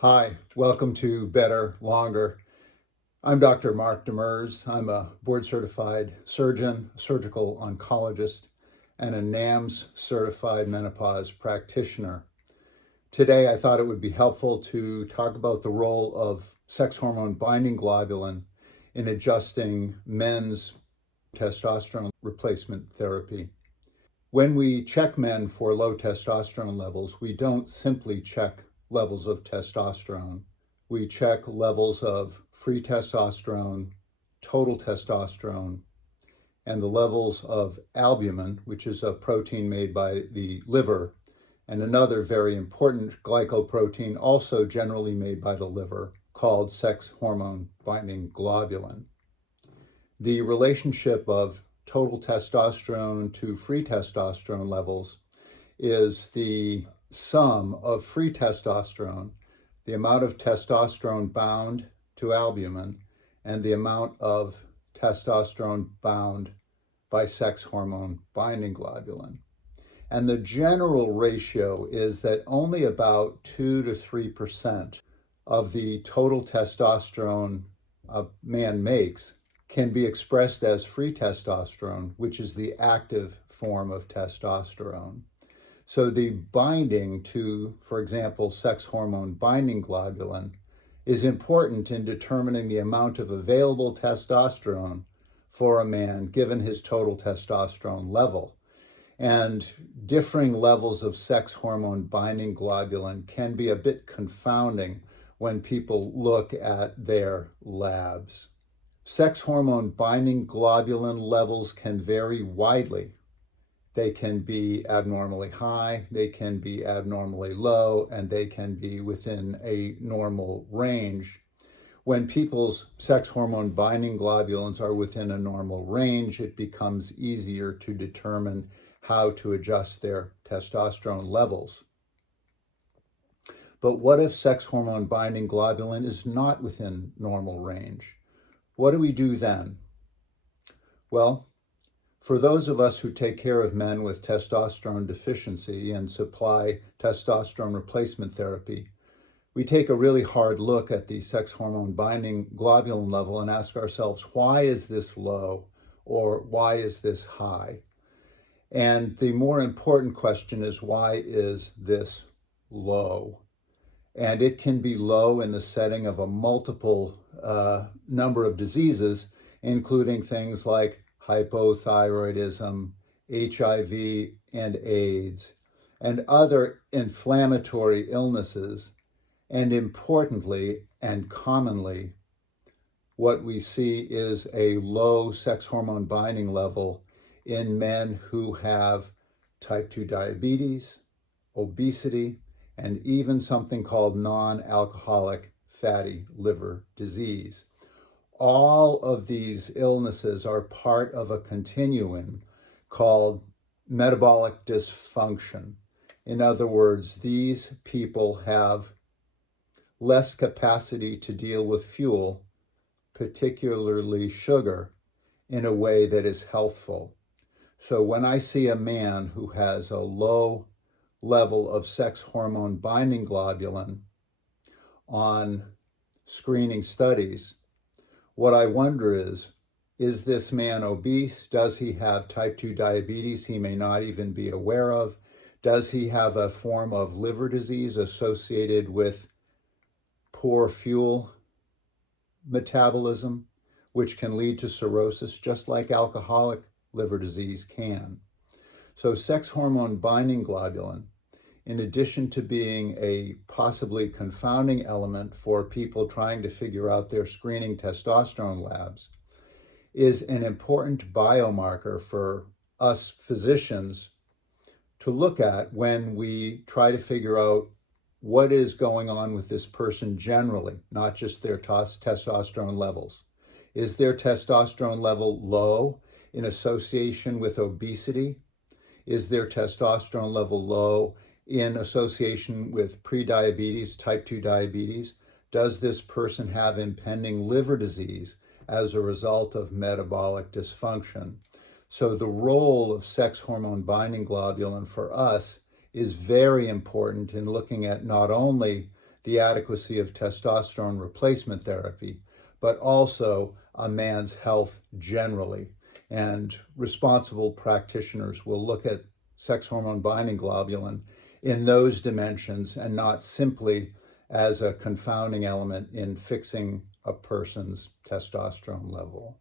Hi, welcome to Better, Longer. I'm Dr. Marc Demers. I'm a board-certified surgeon, surgical oncologist, and a NAMS certified menopause practitioner. Today, I thought it would be helpful to talk about the role of sex hormone binding globulin in adjusting men's testosterone replacement therapy. When we check men for low testosterone levels, we don't simply check levels of testosterone. We check levels of free testosterone, total testosterone, and the levels of albumin, which is a protein made by the liver, and another very important glycoprotein also generally made by the liver called sex hormone binding globulin. The relationship of total testosterone to free testosterone levels is the sum of free testosterone, the amount of testosterone bound to albumin, and the amount of testosterone bound by sex hormone binding globulin. And the general ratio is that only about 2 to 3% of the total testosterone a man makes can be expressed as free testosterone, which is the active form of testosterone. So the binding to, for example, sex hormone binding globulin is important in determining the amount of available testosterone for a man given his total testosterone level. And differing levels of sex hormone binding globulin can be a bit confounding when people look at their labs. Sex hormone binding globulin levels can vary widely. They can be abnormally high, they can be abnormally low, and they can be within a normal range. When people's sex hormone binding globulins are within a normal range, it becomes easier to determine how to adjust their testosterone levels. But what if sex hormone binding globulin is not within normal range? What do we do then? Well, for those of us who take care of men with testosterone deficiency and supply testosterone replacement therapy, we take a really hard look at the sex hormone binding globulin level and ask ourselves, why is this low or why is this high? And the more important question is, why is this low? And it can be low in the setting of a multiple number of diseases, including things like hypothyroidism, HIV and AIDS, and other inflammatory illnesses. And importantly and commonly, what we see is a low sex hormone binding level in men who have type 2 diabetes, obesity, and even something called non-alcoholic fatty liver disease. All of these illnesses are part of a continuum called metabolic dysfunction. In other words, these people have less capacity to deal with fuel, particularly sugar, in a way that is healthful. So when I see a man who has a low level of sex hormone binding globulin on screening studies, what I wonder is this man obese? Does he have type 2 diabetes he may not even be aware of? Does he have a form of liver disease associated with poor fuel metabolism, which can lead to cirrhosis, just like alcoholic liver disease can? So sex hormone binding globulin, in addition to being a possibly confounding element for people trying to figure out their screening testosterone labs, is an important biomarker for us physicians to look at when we try to figure out what is going on with this person generally, not just their testosterone levels. Is their testosterone level low in association with obesity? Is their testosterone level low in association with prediabetes, type 2 diabetes? Does this person have impending liver disease as a result of metabolic dysfunction? So the role of sex hormone binding globulin for us is very important in looking at not only the adequacy of testosterone replacement therapy, but also a man's health generally. And responsible practitioners will look at sex hormone binding globulin in those dimensions and not simply as a confounding element in fixing a person's testosterone level.